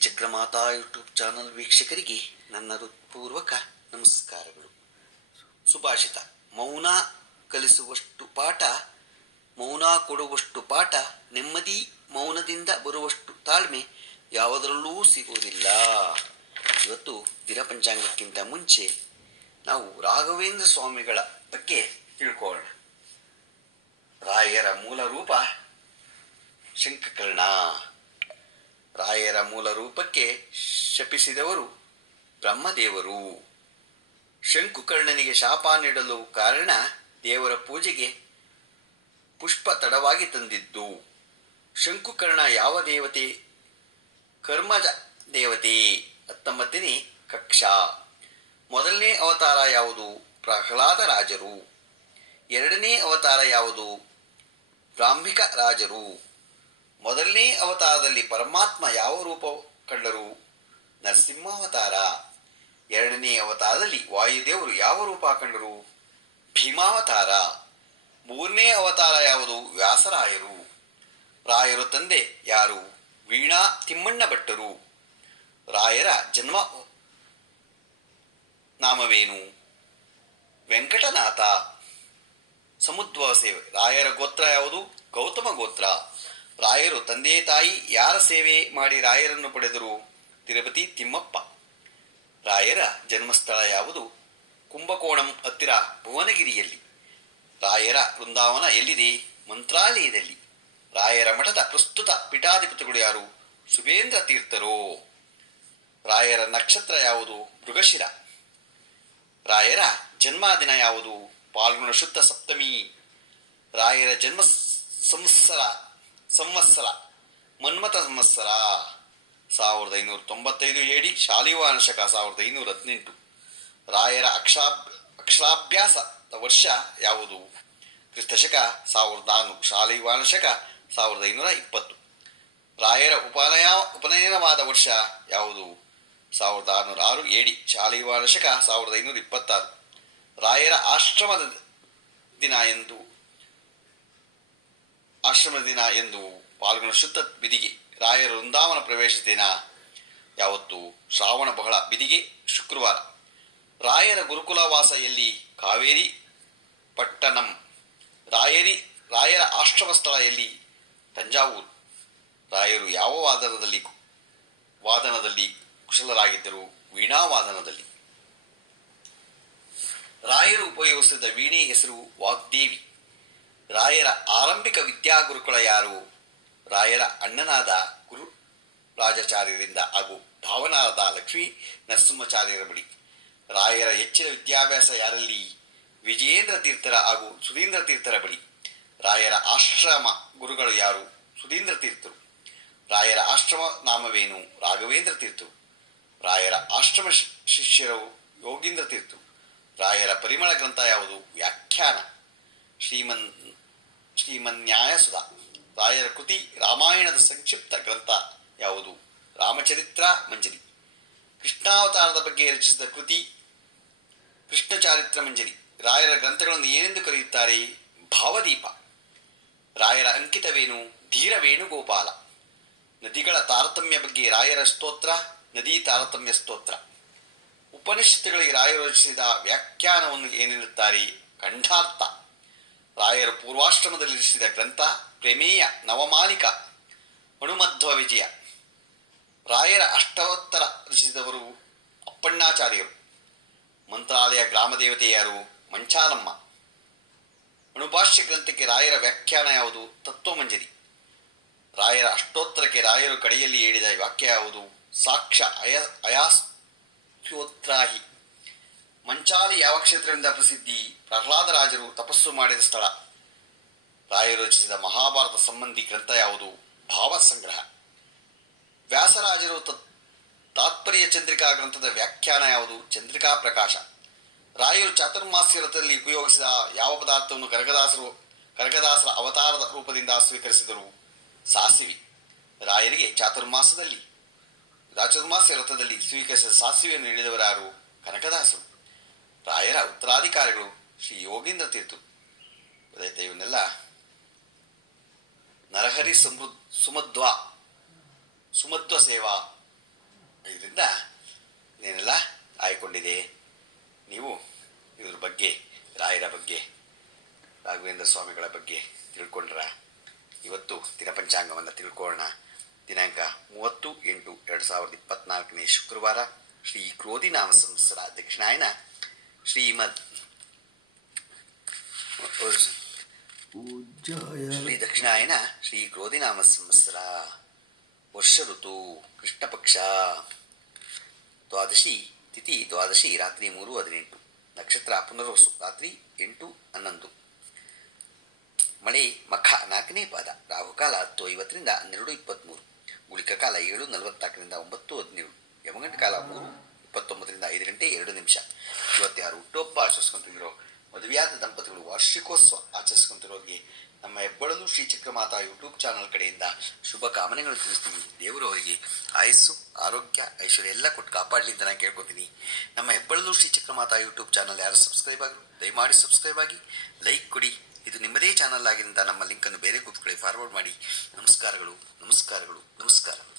Chakramata YouTube channel ವೀಕ್ಷಕರಿಗೆ ನನ್ನ ಹೃತ್ಪೂರ್ವಕ ನಮಸ್ಕಾರಗಳು. ಸುಭಾಷಿತ, ಮೌನ ಕಲಿಸುವಷ್ಟು ಪಾಠ, ಮೌನ ಕೊಡುವಷ್ಟು ಪಾಠ, ನೆಮ್ಮದಿ ಮೌನದಿಂದ ಬರುವಷ್ಟು ತಾಳ್ಮೆ ಯಾವುದರಲ್ಲೂ ಸಿಗುವುದಿಲ್ಲ. ಇವತ್ತು ದಿನಪಂಚಾಂಗಕ್ಕಿಂತ ಮುಂಚೆ ನಾವು ರಾಘವೇಂದ್ರ ಸ್ವಾಮಿಗಳ ಬಗ್ಗೆ ತಿಳ್ಕೊಳ್ಳೋಣ. ರಾಯರ ಮೂಲ ರೂಪ ಶಂಖಕರ್ಣ. ರಾಯರ ಮೂಲ ರೂಪಕ್ಕೆ ಶಪಿಸಿದವರು ಬ್ರಹ್ಮದೇವರು. ಶಂಕುಕರ್ಣನಿಗೆ ಶಾಪ ನೀಡಲು ಕಾರಣ ದೇವರ ಪೂಜೆಗೆ ಪುಷ್ಪ ತಡವಾಗಿ ತಂದಿದ್ದು. ಶಂಕುಕರ್ಣ ಯಾವ ದೇವತೆ? ಕರ್ಮಜ ದೇವತೆ. ಹತ್ತೊಂಬತ್ತನೇ ಕಕ್ಷ. ಮೊದಲನೇ ಅವತಾರ ಯಾವುದು? ಪ್ರಹ್ಲಾದ ರಾಜರು. ಎರಡನೇ ಅವತಾರ ಯಾವುದು? ಬ್ರಾಹ್ಮಿಕ ರಾಜರು. ಮೊದಲನೇ ಅವತಾರದಲ್ಲಿ ಪರಮಾತ್ಮ ಯಾವ ರೂಪ ಕಂಡರು? ನರಸಿಂಹಾವತಾರ. ಎರಡನೇ ಅವತಾರದಲ್ಲಿ ವಾಯುದೇವರು ಯಾವ ರೂಪ ಕಂಡರು? ಭೀಮಾವತಾರ. ಮೂರನೇ ಅವತಾರ ಯಾವುದು? ವ್ಯಾಸರಾಯರು. ರಾಯರು ತಂದೆ ಯಾರು? ವೀಣಾ ತಿಮ್ಮಣ್ಣ ಭಟ್ಟರು ರಾಯರ ಜನ್ಮ ನಾಮವೇನು? ವೆಂಕಟನಾಥ. ಸಮುದ್ವ ಸೇವೆ. ರಾಯರ ಗೋತ್ರ ಯಾವುದು? ಗೌತಮ ಗೋತ್ರ. ರಾಯರು, ತಂದೆ ತಾಯಿ ಯಾರ ಸೇವೆ ಮಾಡಿ ರಾಯರನ್ನು ಪಡೆದರು? ತಿರುಪತಿ ತಿಮ್ಮಪ್ಪ. ರಾಯರ ಜನ್ಮಸ್ಥಳ ಯಾವುದು? ಕುಂಭಕೋಣಂ ಹತ್ತಿರ ಭುವನಗಿರಿಯಲ್ಲಿ. ರಾಯರ ವೃಂದಾವನ ಎಲ್ಲಿದೆ? ಮಂತ್ರಾಲಯದಲ್ಲಿ. ರಾಯರ ಮಠದ ಪ್ರಸ್ತುತ ಪೀಠಾಧಿಪತಿಗಳು ಯಾರು? ಸುಬೇಂದ್ರ ತೀರ್ಥರು. ರಾಯರ ನಕ್ಷತ್ರ ಯಾವುದು? ಮೃಗಶಿರ. ರಾಯರ ಜನ್ಮದಿನ ಯಾವುದು? ಪಾಲ್ಗುಣ ಶುದ್ಧ ಸಪ್ತಮಿ. ರಾಯರ ಜನ್ಮ ಸಂವತ್ಸರ ಸಂವತ್ಸರ, ಮನ್ಮಥ ಸಂವತ್ಸರ, ಸಾವಿರದ ಐನೂರ ತೊಂಬತ್ತೈದು ಏಡಿ ಶಾಲಿವಾನ ಶಕ ಸಾವಿರದ ಐನೂರ ಹದಿನೆಂಟು. ರಾಯರ ಅಕ್ಷಾ ಅಕ್ಷರಾಭ್ಯಾಸ ವರ್ಷ ಯಾವುದು? ಕ್ರಿಸ್ತಶಕ, ಸಾವಿರದ ಆರು ಶಾಲಿವಾನ ಶಕ ಸಾವಿರದ ಐನೂರ ಇಪ್ಪತ್ತು. ರಾಯರ ಉಪನಯ, ಉಪನಯನವಾದ ವರ್ಷ ಯಾವುದು? ಸಾವಿರದ ಆರುನೂರ ಆರು ಏಡಿ ಶಾಲಿವಾನ ಶಕ ಸಾವಿರದ ಐನೂರ ಇಪ್ಪತ್ತಾರು. ರಾಯರ ಆಶ್ರಮದ ದಿನ ಎಂದು? ಆಶ್ರಮ ದಿನ ಎಂದು ಪಾಲ್ಗೊಂಡ ಶುದ್ಧ ಬಿದಿಗೆ, ರಾಯರ ವೃಂದಾವನ ಪ್ರವೇಶ ದಿನ ಯಾವತ್ತು ಶ್ರಾವಣ ಬಹಳ ಬಿದಿಗೆ ಶುಕ್ರವಾರ. ರಾಯರ ಗುರುಕುಲವಾಸ ಎಲ್ಲಿ? ಕಾವೇರಿ ಪಟ್ಟಣಂ. ರಾಯರಿ, ರಾಯರ ಆಶ್ರಮ ಸ್ಥಳ ಎಲ್ಲಿ? ತಂಜಾವೂರು. ರಾಯರು ಯಾವ ವಾದನದಲ್ಲಿ ವಾದನದಲ್ಲಿ ಕುಶಲರಾಗಿದ್ದರು? ವೀಣಾವಾದನದಲ್ಲಿ ರಾಯರು ಉಪಯೋಗಿಸಿದ ವೀಣೆ ಹೆಸರು ವಾಗ್ದೇವಿ. ರಾಯರ ಆರಂಭಿಕ ವಿದ್ಯಾಗುರುಕುಲ ಯಾರು? ರಾಯರ ಅಣ್ಣನಾದ ಗುರು ರಾಜಾಚಾರ್ಯರಿಂದ ಹಾಗೂ ಭಾವನಾದ ಲಕ್ಷ್ಮೀ ನರಸಿಂಹಾಚಾರ್ಯರ ಬಳಿ. ರಾಯರ ಹೆಚ್ಚಿನ ವಿದ್ಯಾಭ್ಯಾಸ ಯಾರಲ್ಲಿ? ವಿಜಯೇಂದ್ರ ತೀರ್ಥರ ಹಾಗೂ ಸುಧೀಂದ್ರ ತೀರ್ಥರ ಬಳಿ. ರಾಯರ ಆಶ್ರಮ ಗುರುಗಳು ಯಾರು? ಸುಧೀಂದ್ರ ತೀರ್ಥರು. ರಾಯರ ಆಶ್ರಮ ನಾಮವೇನು? ರಾಘವೇಂದ್ರ ತೀರ್ಥರು. ರಾಯರ ಆಶ್ರಮ ಶಿಷ್ಯರು ಯೋಗೀಂದ್ರ ತೀರ್ಥರು. ರಾಯರ ಪರಿಮಳ ಗ್ರಂಥ ಯಾವುದು? ವ್ಯಾಖ್ಯಾನ. ಶ್ರೀಮನ್ ಶ್ರೀಮನ್ಯಾಯಸುಧ. ರಾಯರ ಕೃತಿ ರಾಮಾಯಣದ ಸಂಕ್ಷಿಪ್ತ ಗ್ರಂಥ ಯಾವುದು? ರಾಮಚರಿತ್ರ ಮಂಜರಿ. ಕೃಷ್ಣಾವತಾರದ ಬಗ್ಗೆ ರಚಿಸಿದ ಕೃತಿ ಕೃಷ್ಣ ಚಾರಿತ್ರ ಮಂಜರಿ. ರಾಯರ ಗ್ರಂಥಗಳನ್ನು ಏನೆಂದು ಕರೆಯುತ್ತಾರೆ? ಭಾವದೀಪ. ರಾಯರ ಅಂಕಿತವೇನು? ಧೀರ ವೇಣುಗೋಪಾಲ ನದಿಗಳ ತಾರತಮ್ಯ ಬಗ್ಗೆ ರಾಯರ ಸ್ತೋತ್ರ? ನದಿ ತಾರತಮ್ಯ ಸ್ತೋತ್ರ. ಉಪನಿಷತ್ತುಗಳಿಗೆ ರಾಯರು ರಚಿಸಿದ ವ್ಯಾಖ್ಯಾನವನ್ನು ಏನೆನ್ನುತ್ತಾರೆ? ಖಂಡಾರ್ಥ. ರಾಯರು ಪೂರ್ವಾಶ್ರಮದಲ್ಲಿ ರಚಿಸಿದ ಗ್ರಂಥ ಪ್ರೇಮೇಯ ನವಮಾಲಿಕ ಅಣುಮಧ್ವ ವಿಜಯ. ರಾಯರ ಅಷ್ಟೋತ್ತರ ರಚಿಸಿದವರು ಅಪ್ಪಣ್ಣಾಚಾರ್ಯರು. ಮಂತ್ರಾಲಯ ಗ್ರಾಮ ದೇವತೆ ಯಾರು ಮಂಚಾಲಮ್ಮ. ಅಣುಭಾಷ್ಯ ಗ್ರಂಥಕ್ಕೆ ರಾಯರ ವ್ಯಾಖ್ಯಾನ ಯಾವುದು? ತತ್ವಮಂಜರಿ. ರಾಯರ ಅಷ್ಟೋತ್ತರಕ್ಕೆ ರಾಯರು ಕಡೆಯಲ್ಲಿ ಹೇಳಿದ ವಾಕ್ಯ ಯಾವುದು? ಸಾಕ್ಷ ಅಯ ಅಯಾಸ್ತ್ಯೋತ್ರಾಹಿ. ಮಂಚಾಲಿ ಯಾವ ಕ್ಷೇತ್ರದಿಂದ ಪ್ರಸಿದ್ಧಿ? ಪ್ರಹ್ಲಾದರಾಜರು ತಪಸ್ಸು ಮಾಡಿದ ಸ್ಥಳ. ರಾಯರು ರಚಿಸಿದ ಮಹಾಭಾರತ ಸಂಬಂಧಿ ಗ್ರಂಥ ಯಾವುದು? ಭಾವ ಸಂಗ್ರಹ. ವ್ಯಾಸರಾಜರು ತತ್- ತಾತ್ಪರ್ಯ ಚಂದ್ರಿಕಾ ಗ್ರಂಥದ ವ್ಯಾಖ್ಯಾನ ಯಾವುದು? ಚಂದ್ರಿಕಾ ಪ್ರಕಾಶ. ರಾಯರು ಚಾತುರ್ಮಾಸ್ಯ ರಥದಲ್ಲಿ ಉಪಯೋಗಿಸಿದ ಯಾವ ಪದಾರ್ಥವನ್ನು ಕರಗದಾಸರು, ಕರಗದಾಸರ ಅವತಾರದ ರೂಪದಿಂದ ಸ್ವೀಕರಿಸಿದರು? ಸಾಸಿವಿ. ರಾಯರಿಗೆ ಚಾತುರ್ಮಾಸದಲ್ಲಿ, ಚಾತುರ್ಮಾಸ್ಯ ರಥದಲ್ಲಿ ಸ್ವೀಕರಿಸಿದ ಸಾಸಿವೆಯನ್ನು ನೀಡಿದವರಾರು ಕನಕದಾಸರು. ರಾಯರ ಉತ್ತರಾಧಿಕಾರಿಗಳು ಶ್ರೀ ಯೋಗೀಂದ್ರ ತೀರ್ಥರು ಗೊತ್ತಾಯ್ತಾ ಇವನ್ನೆಲ್ಲ ನರಹರಿ ಸಮೃದ್ ಸುಮಧ್ವ ಸುಮಧ್ವ ಸೇವಾ ಇದರಿಂದ ಏನೆಲ್ಲ ಆಯ್ಕೊಂಡಿದೆ. ನೀವು ಇದ್ರ ಬಗ್ಗೆ, ರಾಯರ ಬಗ್ಗೆ, ರಾಘವೇಂದ್ರ ಸ್ವಾಮಿಗಳ ಬಗ್ಗೆ ತಿಳ್ಕೊಂಡ್ರ. ಇವತ್ತು ದಿನಪಂಚಾಂಗವನ್ನು ತಿಳ್ಕೊಳ್ಳೋಣ ದಿನಾಂಕ ಮೂವತ್ತು ಎಂಟು ಎರಡು ಸಾವಿರದ ಇಪ್ಪತ್ನಾಲ್ಕನೇ ಶುಕ್ರವಾರ ಶ್ರೀ ಕ್ರೋಧಿನಾಮ ಸಂಸ್ಥರ ದಕ್ಷಿಣಾಯನ ಶ್ರೀಮದ್. ಶ್ರೀ ದಕ್ಷಿಣಾಯನ ಶ್ರೀ ಕ್ರೋಧಿನಾಮ ಸಂವತ್ಸರ. ವರ್ಷ ಋತು ಕೃಷ್ಣ ಪಕ್ಷ ದ್ವಾದಶಿ ತಿಥಿ, ದ್ವಾದಶಿ ರಾತ್ರಿ ಮೂರು ಹದಿನೆಂಟು. ನಕ್ಷತ್ರ ಪುನರ್ವಸು, ರಾತ್ರಿ ಎಂಟು ಹನ್ನೊಂದು. ಮಳೆ, ಮಖ ನಾಲ್ಕನೇ ಪಾದ. ರಾಹುಕಾಲ ಹತ್ತು ಐವತ್ತರಿಂದ ಹನ್ನೆರಡು ಇಪ್ಪತ್ತ್ಮೂರು ಗುಳಿಕ ಕಾಲ ಏಳು ನಲವತ್ನಾಲ್ಕರಿಂದ ಒಂಬತ್ತು ಹದಿನೇಳು. ಯಮಗಂಟ ಕಾಲ ಮೂರು ಇಪ್ಪತ್ತೊಂಬತ್ತರಿಂದ ಐದು ಗಂಟೆ ಎರಡು ನಿಮಿಷ. ಇವತ್ತ್ಯಾರು ಹುಟ್ಟುಹಬ್ಬ ಆಚರಿಸ್ಕೊಂತಿರೋ ಮದುವೆಯಾದ ದಂಪತಿಗಳು ವಾರ್ಷಿಕೋತ್ಸವ ಆಚರಿಸ್ಕೊಂತಿರೋರಿಗೆ ನಮ್ಮ ಹೆಬ್ಬಳಲು ಶ್ರೀ ಚಕ್ರಮಾತಾ ಯೂಟ್ಯೂಬ್ ಚಾನಲ್ ಕಡೆಯಿಂದ ಶುಭ ಕಾಮನೆಗಳು ತಿಳಿಸ್ತೀವಿ. ದೇವರು ಅವರಿಗೆ ಆಯಸ್ಸು, ಆರೋಗ್ಯ, ಐಶ್ವರ್ಯ ಎಲ್ಲ ಕೊಟ್ಟು ಕಾಪಾಡಲಿ ಅಂತ ನಾನು ಕೇಳ್ಕೊತೀನಿ. ನಮ್ಮ ಹೆಬ್ಬಳಲು ಶ್ರೀ ಚಕ್ರಮಾತಾ ಯೂಟ್ಯೂಬ್ ಚಾನಲ್ ಯಾರು ಸಬ್ಸ್ಕ್ರೈಬ್ ಆಗಿ ದಯಮಾಡಿ ಸಬ್ಸ್ಕ್ರೈಬ್ ಆಗಿ, ಲೈಕ್ ಕೊಡಿ. ಇದು ನಿಮ್ಮದೇ ಚಾನಲ್ ಆಗಿದ್ದರಿಂದ ನಮ್ಮ ಲಿಂಕನ್ನು ಬೇರೆ ಗ್ರೂಪ್ಗಳಿಗೆ ಫಾರ್ವರ್ಡ್ ಮಾಡಿ. ನಮಸ್ಕಾರಗಳು ನಮಸ್ಕಾರಗಳು ನಮಸ್ಕಾರಗಳು